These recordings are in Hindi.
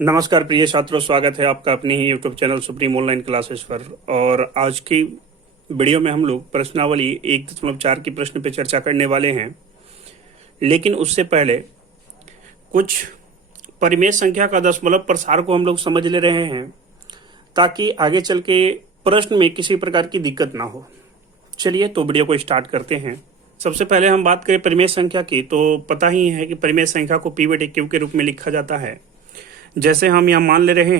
नमस्कार प्रिय छात्रों, स्वागत है आपका अपने ही YouTube channel Supreme Online Classes पर। और आज की वीडियो में हम लोग प्रश्नावली 1.4 की प्रश्न पे चर्चा करने वाले हैं। लेकिन उससे पहले कुछ परिमेय संख्या का दशमलव प्रसार को हम लोग समझ ले रहे हैं, ताकि आगे चल के प्रश्न में किसी प्रकार की दिक्कत ना हो। चलिए तो वीडियो को स्टार्ट करते हैं। सबसे पहले हम बात करें परिमेय संख्या की, तो पता ही है कि परिमेय संख्या को P/Q के रूप में लिखा जाता है। जैसे हम यहाँ मान ले रहे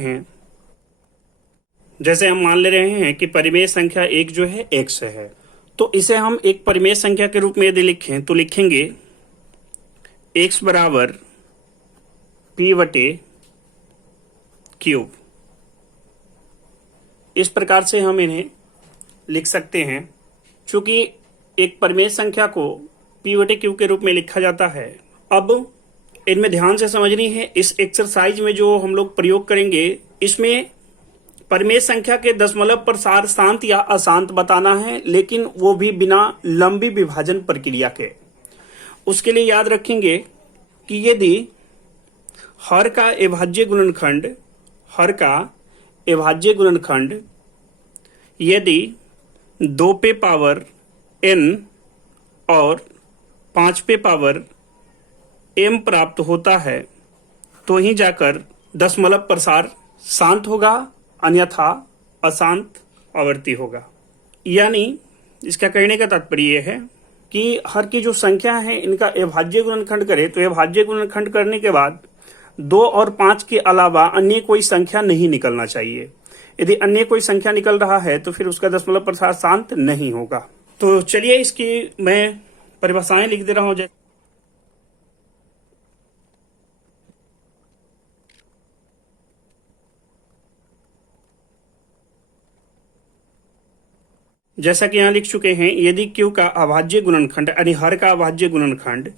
हैं कि परिमेय संख्या एक जो है x है, तो इसे हम एक परिमेय संख्या के रूप में यदि लिखें तो लिखेंगे x बराबर P/Q। इस प्रकार से हम इन्हें लिख सकते हैं। चूंकि एक परिमेय संख्या को P/Q के रूप में लिखा जाता है, अब इनमें ध्यान से समझनी है। इस एक्सरसाइज में जो हम लोग प्रयोग करेंगे, इसमें परिमेय संख्या के दशमलव प्रसार शांत या अशांत बताना है, लेकिन वो भी बिना लंबी विभाजन प्रक्रिया के। उसके लिए याद रखेंगे कि यदि हर का अविभाज्य गुणनखंड यदि 2 पे पावर n और 5 पे पावर m प्राप्त होता है, तो ही जाकर दशमलव प्रसार शांत होगा, अन्यथा अशांत आवर्ती होगा। यानी इसका कहने का तात्पर्य यह है कि हर की जो संख्या है, इनका अविभाज्य गुणनखंड करे तो अविभाज्य गुणनखंड करने के बाद 2 और 5 के अलावा अन्य कोई संख्या नहीं निकलना चाहिए। यदि अन्य कोई संख्या निकल रहा है तो फिर उसका दशमलव प्रसार शांत नहीं होगा। तो चलिए इसकी मैं परिभाषाएं लिख दे रहा हूं। जैसा कि यहां लिख चुके हैं, यदि Q का अभाज्य गुणनखंड यानी हर का अभाज्य गुणनखंड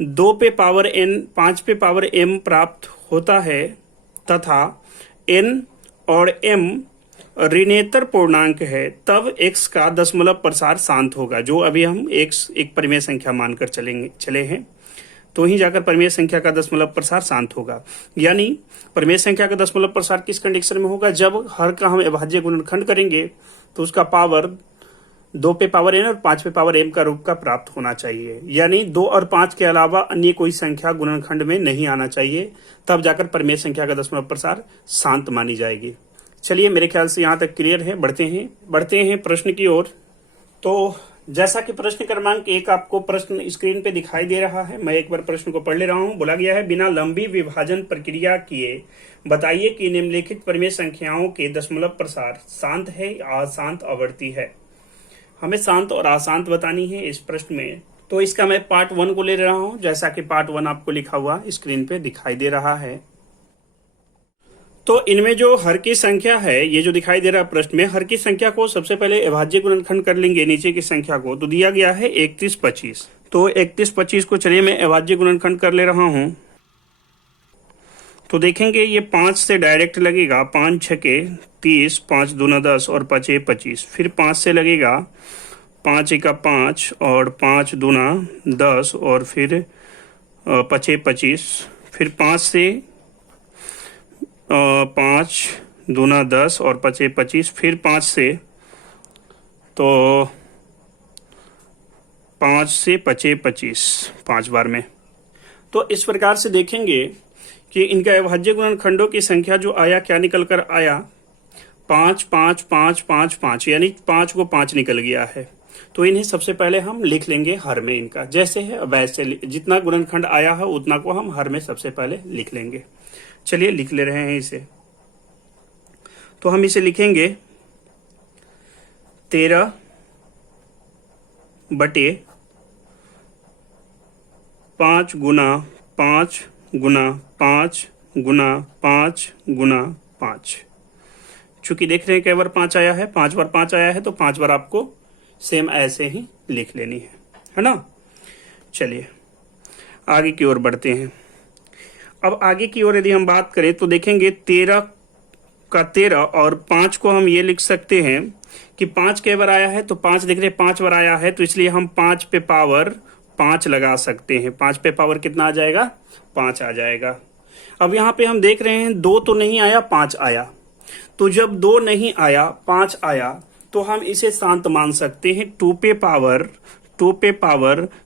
2 पे पावर n 5 पे पावर m प्राप्त होता है तथा n और m ऋणेतर पूर्णांक है, तब x का दशमलव प्रसार शांत होगा। जो अभी हम x एक परिमेय संख्या मानकर चले हैं, तो ही जाकर परिमेय संख्या का दशमलव प्रसार शांत होगा। यानी परिमेय संख्या का दशमलव प्रसार किस कंडीशन में होगा? जब हर का हम अभाज्य गुणनखंड करेंगे तो उसका पावर 2 पे पावर n और 5 पे पावर m का रूप का प्राप्त होना चाहिए। यानी 2 और 5 के अलावा अन्य कोई संख्या गुणनखंड में नहीं आना चाहिए, तब जाकर परिमेय संख्या का दशमलव प्रसार शांत मानी जाएगी। चलिए, मेरे ख्याल से यहाँ तक क्लियर है। बढ़ते हैं प्रश्न की ओर। तो जैसा कि प्रश्न क्रमांक 1 आपको प्रश्न स्क्रीन पे दिखाई दे रहा है, मैं एक बार प्रश्न को पढ़ ले रहा हूं। बोला गया है, बिना लंबी विभाजन प्रक्रिया किए बताइए कि निम्नलिखित परिमेय संख्याओं के दशमलव प्रसार शांत है या अशांत आवर्ती है। हमें शांत और अशांत बतानी है इस प्रश्न में। तो इसका मैं पार्ट 1 को ले रहा हूं, जैसा कि पार्ट 1 आपको लिखा हुआ स्क्रीन पे दिखाई दे रहा है। तो इनमें जो हर की संख्या है, ये जो दिखाई दे रहा है प्रश्न में, हर की संख्या को सबसे पहले अभाज्य गुणनखंड कर लेंगे नीचे की संख्या को। तो दिया गया है 3125। तो 3125 को चलिए मैं अभाज्य गुणनखंड कर ले रहा हूं। तो देखेंगे ये 5 से डायरेक्ट लगेगा, 5 छके 30, 5 दूना 10 और 5 25। फिर 5 से लगेगा, 5 एका 5 और 5 दूना 10 और फिर 5 25। फिर 5 से 5 दूना 10 और 5 25। फिर 5 से, तो 5 से 5 25 5 बार में। तो इस प्रकार से देखेंगे कि इनका अविभाज्य गुणनखंडों की संख्या जो आया, क्या निकल कर आया? 5 5 5 5 5, यानी 5 को 5 निकल गया है। तो इन्हें सबसे पहले हम लिख लेंगे हर में। इनका जैसे है वैसे, जितना गुणनखंड आया है उतना को हम हर में सबसे पहले लिख लेंगे। चलिए लिख ले रहे हैं इसे। तो हम इसे लिखेंगे 13 बटे 5 गुना 5 गुना 5 गुना 5 गुना 5। चूंकि देख रहे हैं कई बार 5 आया है, 5 बार 5 आया है, तो 5 बार आपको सेम ऐसे ही लिख लेनी है ना। चलिए आगे की ओर बढ़ते हैं। अब आगे की ओर यदि हम बात करें तो देखेंगे 13 का 13 और 5 को हम ये लिख सकते हैं कि 5 कई बार आया है, तो 5 देख रहे हैं 5 बार आया है, तो इसलिए हम 5 पे पावर 5 लगा सकते हैं। 5 पे पावर कितना आ जाएगा? 5 आ जाएगा। अब यहाँ पे हम देख रहे हैं 2 तो नहीं आया, 5 आया। तो जब 2 नहीं आया, 5 आया, तो हम इसे शांत मान सकते हैं। 2 पे पावर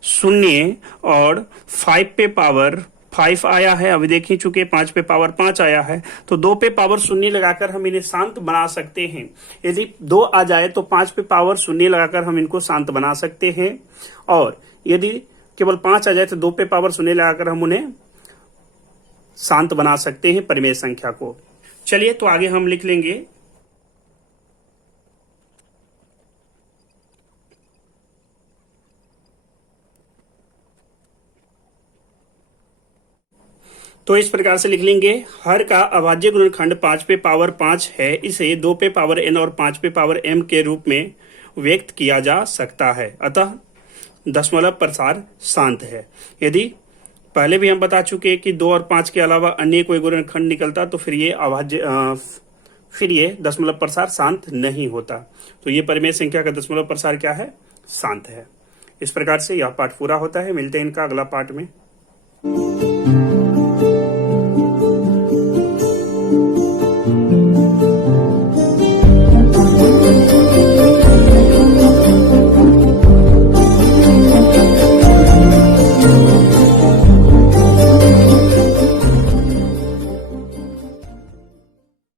0 और 5 पे पावर 5 आया है, अभी देख ही चुके। 5 पे पावर 5 आया है, तो 2 पे पावर 0 लगाकर हम इन्हें शांत बना सकते हैं। यदि 2 आ जाए तो 5 पे पावर 0 लगाकर हम इनको शांत बना सकते हैं, और यदि केवल 5 आ जाए तो 2 पे पावर 0 लगाकर हम उन्हें शांत बना सकते हैं परिमेय संख्या को। चलिए तो आगे हम लिख लेंगे। तो इस प्रकार से लिख लेंगे, हर का अभाज्य गुणनखंड 5 पे पावर 5 है, इसे 2 पे पावर n और 5 पे पावर m के रूप में व्यक्त किया जा सकता है, अतः दशमलव प्रसार शांत है। यदि पहले भी हम बता चुके कि 2 और 5 के अलावा अन्य कोई गुणनखंड निकलता तो फिर ये दशमलव प्रसार शांत नहीं होता। तो ये परिमेय संख्या का दशमलव प्रसार क्या है? शांत है। इस प्रकार से यह पाठ पूरा होता है। मिलते हैं इनका अगला पाठ में।